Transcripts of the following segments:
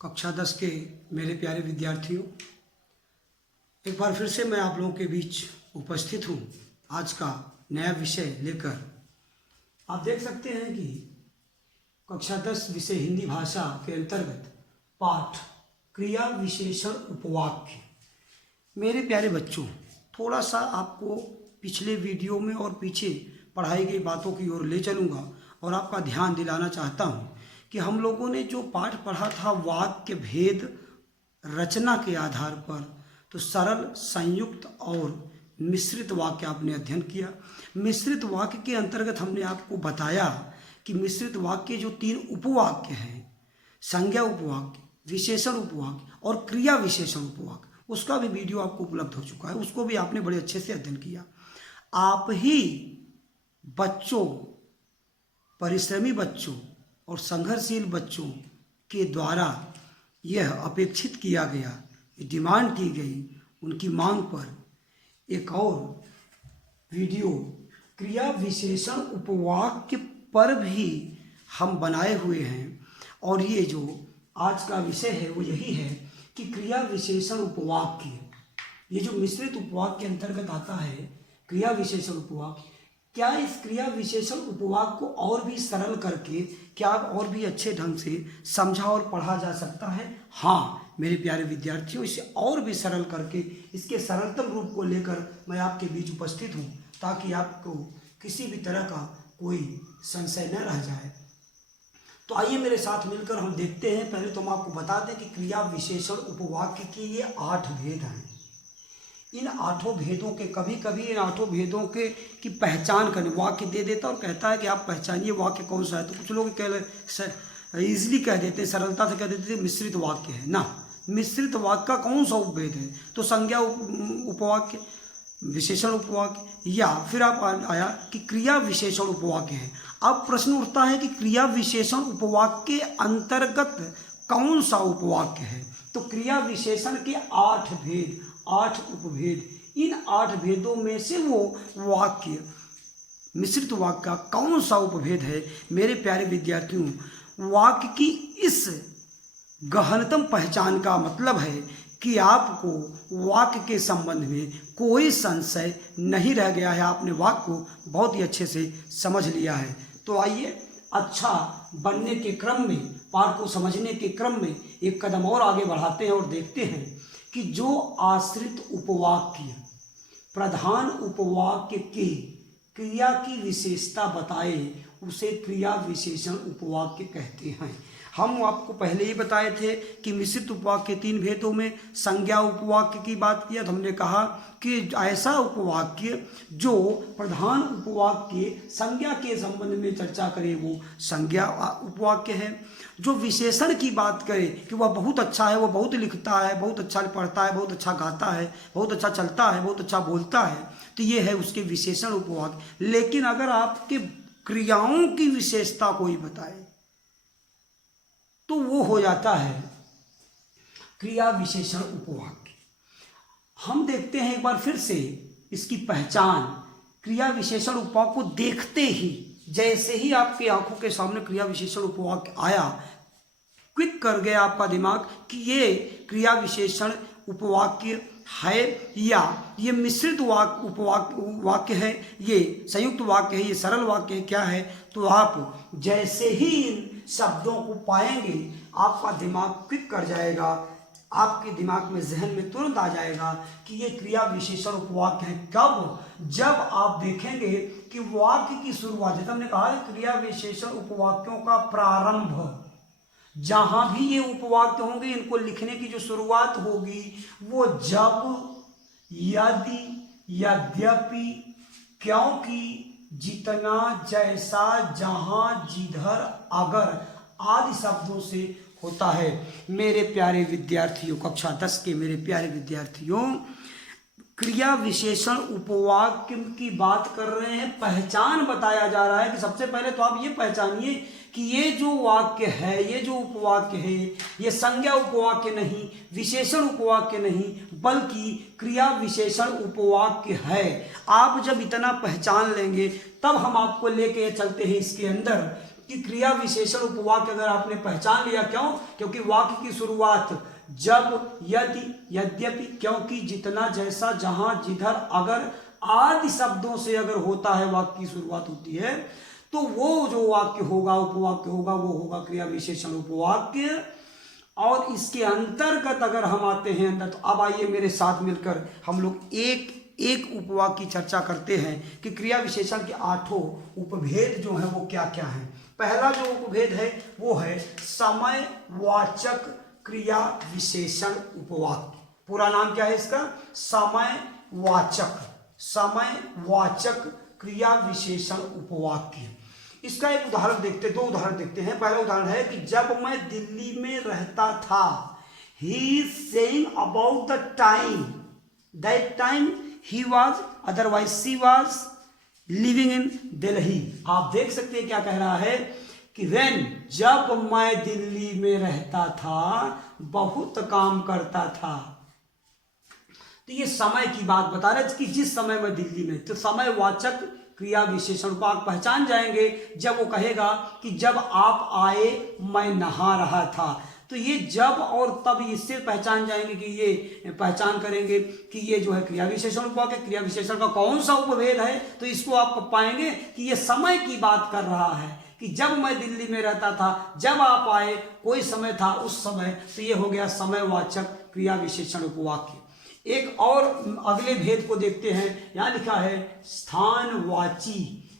कक्षा 10 के मेरे प्यारे विद्यार्थियों, एक बार फिर से मैं आप लोगों के बीच उपस्थित हूँ आज का नया विषय लेकर। आप देख सकते हैं कि कक्षा 10 विषय हिंदी भाषा के अंतर्गत पाठ क्रिया विशेषण उपवाक्य। मेरे प्यारे बच्चों, थोड़ा सा आपको पिछले वीडियो में और पीछे पढ़ाई गई बातों की ओर ले चलूँगा और आपका ध्यान दिलाना चाहता हूँ कि हम लोगों ने जो पाठ पढ़ा था वाक्य भेद रचना के आधार पर, तो सरल, संयुक्त और मिश्रित वाक्य आपने अध्ययन किया। मिश्रित वाक्य के अंतर्गत हमने आपको बताया कि मिश्रित वाक्य जो 3 उपवाक्य हैं, संज्ञा उपवाक्य, विशेषण उपवाक्य और क्रिया विशेषण उपवाक्य, उसका भी वीडियो आपको उपलब्ध हो चुका है। उसको भी आपने बड़े अच्छे से अध्ययन किया। आप ही बच्चों, परिश्रमी बच्चों और संघर्षशील बच्चों के द्वारा यह अपेक्षित किया गया, डिमांड की गई, उनकी मांग पर एक और वीडियो क्रिया विशेषण उपवाक्य पर भी हम बनाए हुए हैं। और ये जो आज का विषय है वो यही है कि क्रिया विशेषण उपवाक्य, ये जो मिश्रित उपवाक्य के अंतर्गत आता है क्रिया विशेषण उपवाक्य, क्या इस क्रिया विशेषण उपवाक्य को और भी सरल करके क्या और भी अच्छे ढंग से समझा और पढ़ा जा सकता है? हाँ मेरे प्यारे विद्यार्थियों, इसे और भी सरल करके इसके सरलतम रूप को लेकर मैं आपके बीच उपस्थित हूँ, ताकि आपको किसी भी तरह का कोई संशय न रह जाए। तो आइए मेरे साथ मिलकर हम देखते हैं। पहले तो हम आपको बता दें कि क्रिया विशेषण उपवाक्य के ये 8 भेद हैं। इन 8 भेदों के कभी कभी इन 8 भेदों के की पहचान करने वाक्य दे देता और कहता है कि आप पहचानिए वाक्य कौन सा है। तो कुछ लोग ईजिली कह देते हैं, सरलता से कह देते हैं मिश्रित वाक्य है ना। मिश्रित वाक्य का कौन सा उपभेद है? तो संज्ञा उपवाक्य, विशेषण उपवाक्य, या फिर आप आया कि क्रिया विशेषण उपवाक्य है। अब प्रश्न उठता है कि क्रिया विशेषण उपवाक्य के अंतर्गत कौन सा उपवाक्य है? तो क्रिया विशेषण के 8 भेद, 8 उपभेद, इन 8 भेदों में से वो वाक्य, मिश्रित वाक्य का कौन सा उपभेद है? मेरे प्यारे विद्यार्थियों, वाक्य की इस गहनतम पहचान का मतलब है कि आपको वाक्य के संबंध में कोई संशय नहीं रह गया है। आपने वाक्य को बहुत ही अच्छे से समझ लिया है। तो आइए अच्छा बनने के क्रम में, पाठ को समझने के क्रम में एक कदम और आगे बढ़ाते हैं और देखते हैं कि जो आश्रित उपवाक्य प्रधान उपवाक्य की क्रिया की विशेषता बताए उसे क्रिया विशेषण उपवाक्य कहते हैं। हम आपको पहले ही बताए थे कि मिश्रित उपवाक्य के 3 भेदों में संज्ञा उपवाक्य की बात किया तो हमने कहा कि ऐसा उपवाक्य जो प्रधान उपवाक्य संज्ञा के संबंध में चर्चा करे वो संज्ञा उपवाक्य है। जो विशेषण की बात करे कि वह बहुत अच्छा है, वह बहुत लिखता है, बहुत अच्छा पढ़ता है, बहुत अच्छा गाता है, बहुत अच्छा चलता है, बहुत अच्छा बोलता है, तो ये है उसके विशेषण उपवाक्य। लेकिन अगर आपके क्रियाओं की विशेषता कोई बताए तो वो हो जाता है क्रिया विशेषण उपवाक्य। हम देखते हैं एक बार फिर से इसकी पहचान। क्रिया विशेषण उपवाक्य को देखते ही, जैसे ही आपकी आंखों के सामने क्रिया विशेषण उपवाक्य आया, क्लिक कर गया आपका दिमाग कि ये क्रिया विशेषण उपवाक्य है या ये मिश्रित वाक्य है, ये संयुक्त वाक्य है, ये सरल वाक्य है, क्या है? तो आप जैसे ही इन शब्दों को पाएंगे आपका दिमाग क्लिक कर जाएगा, आपके दिमाग में, जहन में तुरंत आ जाएगा कि ये क्रिया विशेषण उपवाक्य है। कब? जब आप देखेंगे कि वाक्य की शुरुआत, जैसे हमने कहा क्रिया विशेषण उपवाक्यों का प्रारंभ, जहां भी ये उपवाक्य होंगे इनको लिखने की जो शुरुआत होगी वो जब, यदि, यद्यपि, क्योंकि, जितना, जैसा, जहां, जिधर, अगर आदि शब्दों से होता है। मेरे प्यारे विद्यार्थियों, कक्षा 10 के मेरे प्यारे विद्यार्थियों, क्रिया विशेषण उपवाक्य की बात कर रहे हैं, पहचान बताया जा रहा है कि सबसे पहले तो आप ये पहचानिए कि ये जो वाक्य है, ये जो उपवाक्य है, ये संज्ञा उपवाक्य नहीं, विशेषण उपवाक्य नहीं, बल्कि क्रिया विशेषण उपवाक्य है। आप जब इतना पहचान लेंगे तब हम आपको लेके चलते हैं इसके अंदर कि क्रिया विशेषण उपवाक्य अगर आपने पहचान लिया, क्यों? क्योंकि वाक्य की शुरुआत जब, यदि, यद्यपि, क्योंकि, जितना, जैसा, जहां, जिधर, अगर आदि शब्दों से अगर होता है, वाक्य की शुरुआत होती है, तो वो जो वाक्य होगा, उपवाक्य होगा, वो होगा क्रिया विशेषण उपवाक्य। और इसके अंतर्गत अगर हम आते हैं अंदर, तो अब आइए मेरे साथ मिलकर हम लोग एक एक उपवाक्य की चर्चा करते हैं कि क्रिया विशेषण के 8 उपभेद जो है वो क्या क्या है। पहला जो उपभेद है वो है समयवाचक क्रिया विशेषण उपवाक्य। पूरा नाम क्या है इसका? समयवाचक क्रिया विशेषण उपवाक्य। इसका एक उदाहरण देखते, 2 उदाहरण देखते हैं। पहला उदाहरण है कि जब मैं दिल्ली में रहता था, he is saying about the time that time he was, otherwise she was living in Delhi. आप देख सकते हैं क्या कह रहा है कि व्हेन, जब मैं दिल्ली में रहता था, बहुत काम करता था। तो ये समय की बात बता रहे कि जिस समय में दिल्ली में, तो समयवाचक क्रिया विशेषण को आप पहचान जाएंगे जब वो कहेगा कि जब आप आए मैं नहा रहा था। तो ये जब और तब, इससे पहचान जाएंगे कि ये पहचान करेंगे कि ये जो है क्रिया विशेषण उपवाक्य। क्रिया विशेषण का कौन सा उपभेद है, तो इसको आप पाएंगे कि ये समय की बात कर रहा है कि जब मैं दिल्ली में रहता था, जब आप आए कोई समय था उस समय। तो ये हो गया समयवाचक क्रिया विशेषण उपवाक्य। एक और अगले भेद को देखते हैं। यहां लिखा है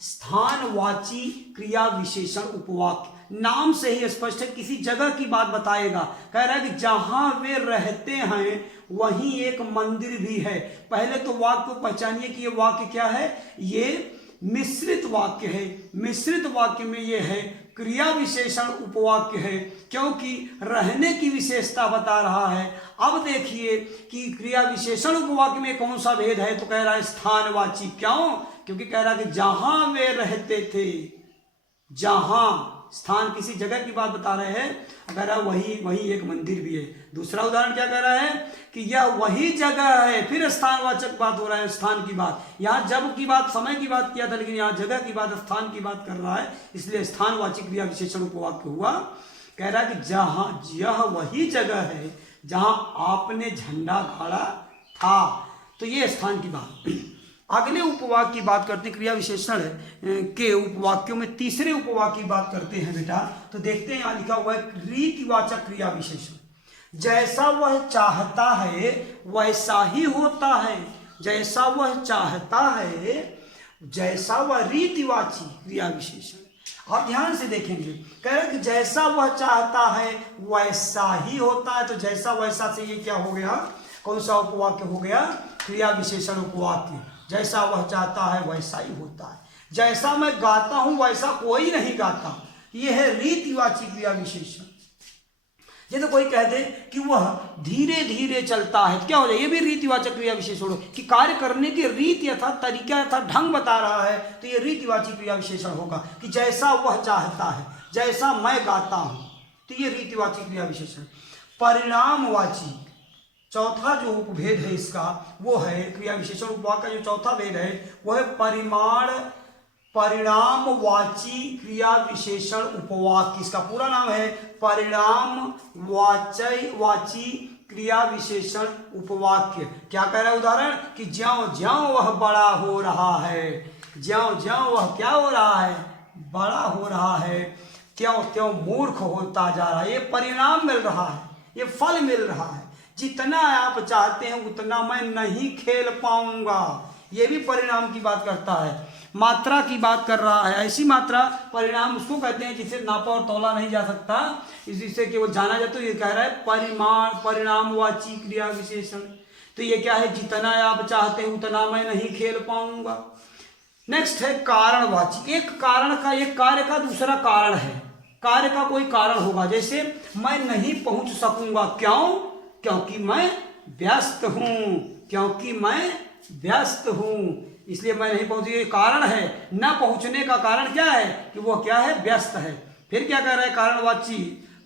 स्थानवाची क्रिया विशेषण उपवाक्य। नाम से ही स्पष्ट है, किसी जगह की बात बताएगा। कह रहा है कि जहां वे रहते हैं वहीं एक मंदिर भी है। पहले तो वाक्य को पहचानिए कि ये वाक्य क्या है। ये मिश्रित वाक्य है। मिश्रित वाक्य में ये है क्रिया विशेषण उपवाक्य है, क्योंकि रहने की विशेषता बता रहा है। अब देखिए कि क्रिया विशेषण उपवाक्य में कौन सा भेद है, तो कह रहा है स्थानवाची। क्यों? क्योंकि कह रहा है कि जहां वे रहते थे, जहां, स्थान किसी जगह की बात बता रहे हैं, अगर वही एक मंदिर भी है। दूसरा उदाहरण क्या कह रहा है कि यह वही जगह है। फिर स्थानवाचक बात हो रहा है, स्थान की बात। यहाँ जब की बात, समय की बात किया था, लेकिन यहाँ जगह की बात, स्थान की बात कर रहा है, इसलिए स्थानवाची क्रिया विशेषण उपवाक्य हुआ। कह रहा है कि जहां, यह वही जगह है जहां आपने झंडा गाड़ा था। तो ये स्थान की बात। अगले उपवाक्य की बात करते हैं, क्रिया विशेषण के उपवाक्यों में तीसरे उपवाक्य की बात करते हैं बेटा। तो देखते हैं, यहाँ लिखा हुआ है रीतिवाचक क्रिया विशेषण। जैसा वह चाहता है वैसा ही होता है। जैसा वह चाहता है, जैसा वह रीतिवाची क्रिया विशेषण। आप ध्यान से देखेंगे, कह रहे कि जैसा वह चाहता है वैसा ही होता है। तो जैसा वैसा से ये क्या हो गया, कौन सा उपवाक्य हो गया? क्रिया विशेषण उपवाक्य। जैसा वह चाहता है वैसा ही होता है। जैसा मैं गाता हूं वैसा कोई नहीं गाता, यह है रीतिवाची क्रिया विशेषण। ये तो कोई कह दे कि वह धीरे धीरे चलता है, क्या हो जाए, ये भी रीतिवाचक क्रिया विशेषण हो कि कार्य करने की रीति अर्थात तरीका अर्थात ढंग बता रहा है। तो ये रीतिवाची क्रिया विशेषण होगा कि जैसा वह चाहता है, जैसा मैं गाता हूं, तो ये रीतिवाची क्रिया विशेषण। परिणामवाची, चौथा जो उपभेद है इसका वो है, क्रिया विशेषण उपवाक्य का जो चौथा भेद है वो है परिणामवाची क्रिया विशेषण उपवाक्य। इसका पूरा नाम है परिणामवाची क्रिया विशेषण उपवाक्य। क्या कह रहा है उदाहरण कि ज्यों ज्यों वह बड़ा हो रहा है, ज्यों ज्यों वह क्या हो रहा है, बड़ा हो रहा है, त्यों त्यों मूर्ख होता जा रहा है। ये परिणाम मिल रहा है, ये फल मिल रहा है। जितना आप चाहते हैं उतना मैं नहीं खेल पाऊंगा, ये भी परिणाम की बात करता है। मात्रा की बात कर रहा है, ऐसी मात्रा, परिणाम उसको कहते हैं जिसे नापा और तौला नहीं जा सकता, इसी कि वो जाना जाता है। ये कह रहा है परिणामवाची क्रिया विशेषण। तो ये क्या है, जितना आप चाहते हैं उतना मैं नहीं खेल पाऊंगा। नेक्स्ट है कारणवाची। एक कारण का, एक कार्य का दूसरा कारण है, कार्य का कोई कारण होगा। जैसे मैं नहीं पहुंच सकूंगा, क्यों? क्योंकि मैं व्यस्त हूं, क्योंकि मैं व्यस्त हूं, इसलिए मैं नहीं पहुंची। ये कारण है। न पहुंचने का कारण क्या है कि वो क्या है, व्यस्त है। फिर क्या कह रहा है,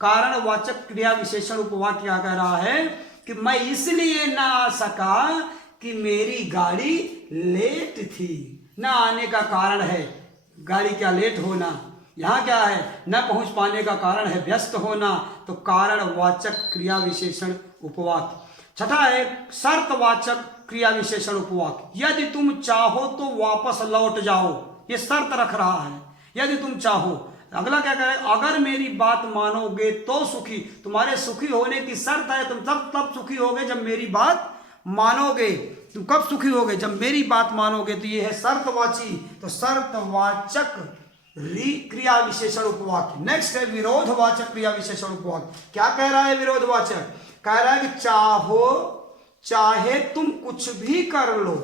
कारणवाचक क्रिया विशेषण उपवाक्य क्या कह रहा है कि मैं इसलिए ना आ सका कि मेरी गाड़ी लेट थी। ना आने का कारण है गाड़ी क्या लेट होना, यहाँ क्या है, न पहुंच पाने का कारण है व्यस्त होना, तो कारणवाचक क्रिया विशेषण उपवाक्य। छठा है शर्तवाचक क्रिया विशेषण उपवाक्य। यदि तुम चाहो तो वापस लौट जाओ, ये शर्त रख रहा है, यदि तुम चाहो। अगला क्या कह रहा है, अगर मेरी बात मानोगे तो सुखी। तुम्हारे सुखी होने की शर्त है, तुम तब सुखी होगे जब मेरी बात मानोगे। तुम कब सुखी होगे, जब मेरी बात मानोगे। तो ये है शर्तवाची, तो शर्तवाचक क्रिया विशेषण उपवाक्य। नेक्स्ट है विरोधवाचक क्रिया विशेषण उपवाक्य। क्या कह रहा है विरोधवाचक, कह रहा है कि चाहे तुम कुछ भी कर लो।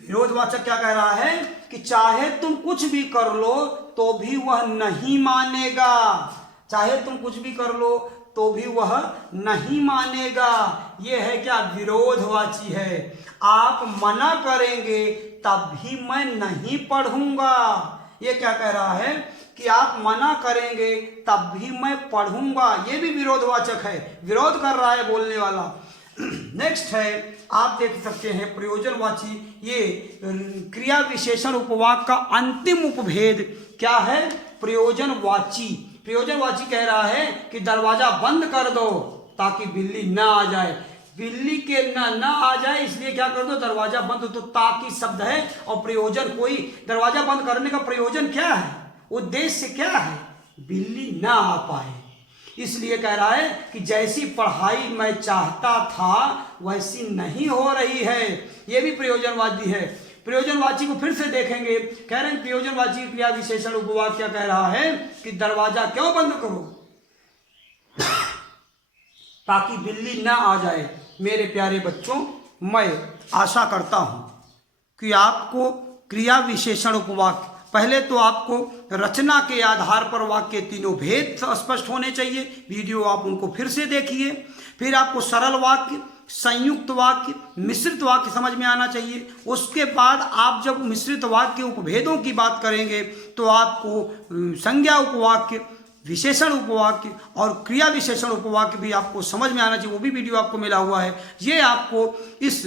विरोधवाचक क्या कह रहा है कि चाहे तुम कुछ भी कर लो तो भी वह नहीं मानेगा। चाहे तुम कुछ भी कर लो तो भी वह नहीं मानेगा। यह है क्या, विरोधवाची है। आप मना करेंगे तब भी मैं नहीं पढ़ूंगा। ये क्या कह रहा है कि आप मना करेंगे तब भी मैं पढ़ूंगा। ये भी विरोधवाचक है, विरोध कर रहा है बोलने वाला। नेक्स्ट है, आप देख सकते हैं प्रयोजनवाची। ये क्रिया विशेषण उपवाक्य का अंतिम उपभेद क्या है, प्रयोजनवाची। प्रयोजनवाची कह रहा है कि दरवाजा बंद कर दो ताकि बिल्ली ना आ जाए। बिल्ली के ना आ जाए इसलिए क्या कर दो, दरवाजा बंद। तो ताकि शब्द है और प्रयोजन, कोई दरवाजा बंद करने का प्रयोजन क्या है, उद्देश्य क्या है, बिल्ली ना आ पाए। इसलिए कह रहा है कि जैसी पढ़ाई मैं चाहता था वैसी नहीं हो रही है। यह भी प्रयोजनवादी है। प्रयोजनवाची को फिर से देखेंगे, कह रहे हैं प्रयोजनवाची क्रिया विशेषण उपवाक्य क्या कह रहा है कि दरवाजा क्यों बंद करो, ताकि बिल्ली ना आ जाए। मेरे प्यारे बच्चों, मैं आशा करता हूं कि आपको क्रिया विशेषण उपवाक्य, पहले तो आपको रचना के आधार पर वाक्य के तीनों भेद स्पष्ट होने चाहिए। वीडियो आप उनको फिर से देखिए। फिर आपको सरल वाक्य, संयुक्त वाक्य, मिश्रित वाक्य समझ में आना चाहिए। उसके बाद आप जब मिश्रित वाक्य उपभेदों की बात करेंगे तो आपको संज्ञा उपवाक्य, विशेषण उपवाक्य और क्रिया विशेषण उपवाक्य भी आपको समझ में आना चाहिए। वो भी वीडियो आपको मिला हुआ है। ये आपको इस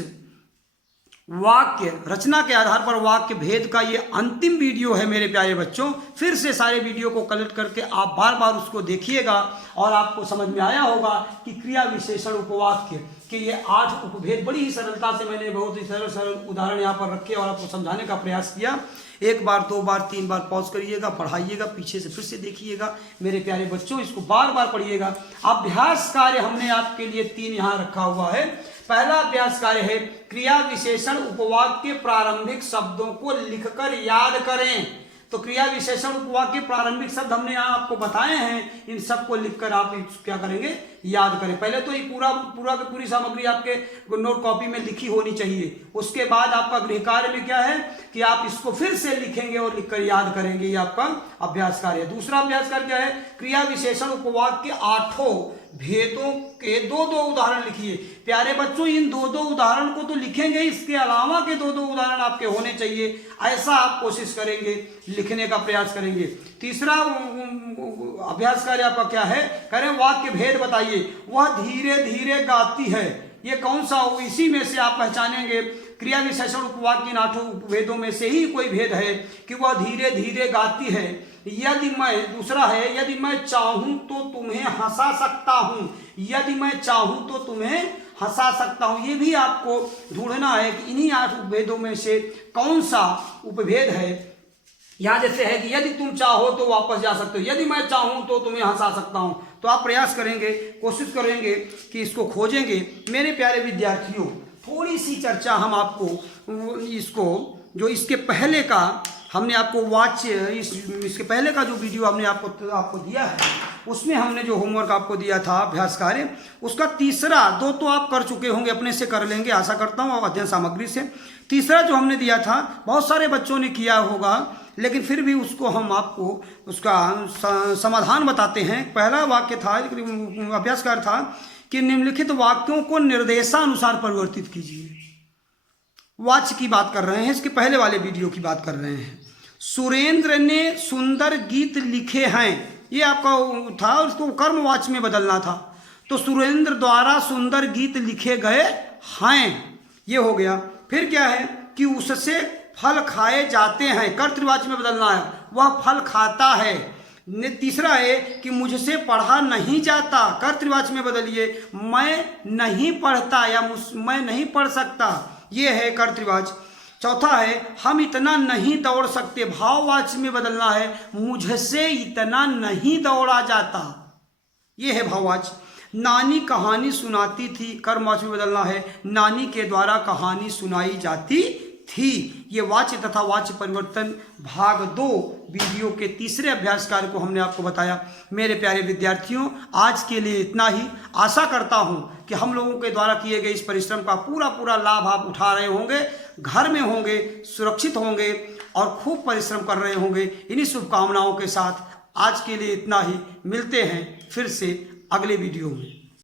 वाक्य रचना के आधार पर वाक्य भेद का ये अंतिम वीडियो है मेरे प्यारे बच्चों। फिर से सारे वीडियो को कलेक्ट करके आप बार बार उसको देखिएगा और आपको समझ में आया होगा कि क्रिया विशेषण उपवाक्य के ये 8 उपभेद बड़ी ही सरलता से मैंने बहुत ही सरल उदाहरण यहाँ पर रखे और आपको समझाने का प्रयास किया। एक बार, 2 बार, 3 बार पॉज करिएगा, पढ़ाइएगा, पीछे से फिर से देखिएगा मेरे प्यारे बच्चों। इसको बार बार पढ़िएगा। अभ्यास कार्य हमने आपके लिए 3 यहाँ रखा हुआ है। पहला अभ्यास कार्य है क्रिया विशेषण उपवाक्य के प्रारंभिक शब्दों को लिखकर याद करें। तो क्रिया विशेषण उपवाक्य के प्रारंभिक शब्द हमने यहाँ आपको बताए हैं, इन सबको लिखकर आप क्या करेंगे, याद करें। पहले तो ये पूरा की पूरी सामग्री आपके नोट कॉपी में लिखी होनी चाहिए। उसके बाद आपका गृह कार्य में क्या है कि आप इसको फिर से लिखेंगे और लिखकर याद करेंगे। ये आपका अभ्यास कार्य है। दूसरा अभ्यास कार्य क्या है, क्रिया विशेषण उपवाक्य के 8 भेदों के 2-2 उदाहरण लिखिए। प्यारे बच्चों, इन 2-2 उदाहरण को तो लिखेंगे, इसके अलावा के 2-2 उदाहरण आपके होने चाहिए। ऐसा आप कोशिश करेंगे, लिखने का प्रयास करेंगे। तीसरा अभ्यास कार्य आपका क्या है, करें वाक्य भेद बताइए। वह धीरे धीरे गाती है, ये कौन सा हो, इसी में से आप पहचानेंगे। क्रिया विशेषण उपवाक्य इन 8 भेदों में से ही कोई भेद है कि वह धीरे धीरे गाती है। यदि मैं, दूसरा है यदि मैं चाहूं तो तुम्हें हंसा सकता हूं। यदि मैं चाहूं तो तुम्हें हंसा सकता हूं। ये भी आपको ढूंढना है कि इन्हीं 8 उपभेदों में से कौन सा उपभेद है। यहां जैसे है कि यदि तुम चाहो तो वापस जा सकते हो, यदि मैं चाहूं तो तुम्हें हंसा सकता हूं। तो आप प्रयास करेंगे, कोशिश करेंगे कि इसको खोजेंगे। मेरे प्यारे विद्यार्थियों, थोड़ी सी चर्चा हम आपको इसको, जो इसके पहले का हमने आपको इसके पहले का जो वीडियो हमने आपको दिया है, उसमें हमने जो होमवर्क आपको दिया था अभ्यास कार्य, उसका तीसरा 2 तो आप कर चुके होंगे, अपने से कर लेंगे आशा करता हूँ अध्ययन सामग्री से। तीसरा जो हमने दिया था बहुत सारे बच्चों ने किया होगा, लेकिन फिर भी उसको हम आपको उसका समाधान बताते हैं। पहला वाक्य था, अभ्यास कार्य था कि निम्नलिखित वाक्यों को निर्देशानुसार परिवर्तित कीजिए। वाच्य की बात कर रहे हैं, इसके पहले वाले वीडियो की बात कर रहे हैं। सुरेंद्र ने सुंदर गीत लिखे हैं, ये आपका था, उसको कर्मवाच्य में बदलना था। तो सुरेंद्र द्वारा सुंदर गीत लिखे गए हैं, ये हो गया। फिर क्या है कि उससे फल खाए जाते हैं, कर्तृवाच्य में बदलना है। वह फल खाता है। तीसरा है कि मुझसे पढ़ा नहीं जाता, कर्तृवाची में बदलिए, मैं नहीं पढ़ता या मैं नहीं पढ़ सकता, ये है कर्तृवाची। चौथा है हम इतना नहीं दौड़ सकते, भाववाची में बदलना है, मुझसे इतना नहीं दौड़ा जाता, ये है भाववाची। नानी कहानी सुनाती थी, कर्मवाची में बदलना है, नानी के द्वारा कहानी सुनाई जाती थी। ये वाच्य तथा वाच्य परिवर्तन भाग 2 वीडियो के तीसरे अभ्यास कार्य को हमने आपको बताया। मेरे प्यारे विद्यार्थियों, आज के लिए इतना ही। आशा करता हूँ कि हम लोगों के द्वारा किए गए इस परिश्रम का पूरा लाभ आप उठा रहे होंगे, घर में होंगे, सुरक्षित होंगे और खूब परिश्रम कर रहे होंगे। इन्हीं शुभकामनाओं के साथ आज के लिए इतना ही। मिलते हैं फिर से अगले वीडियो में।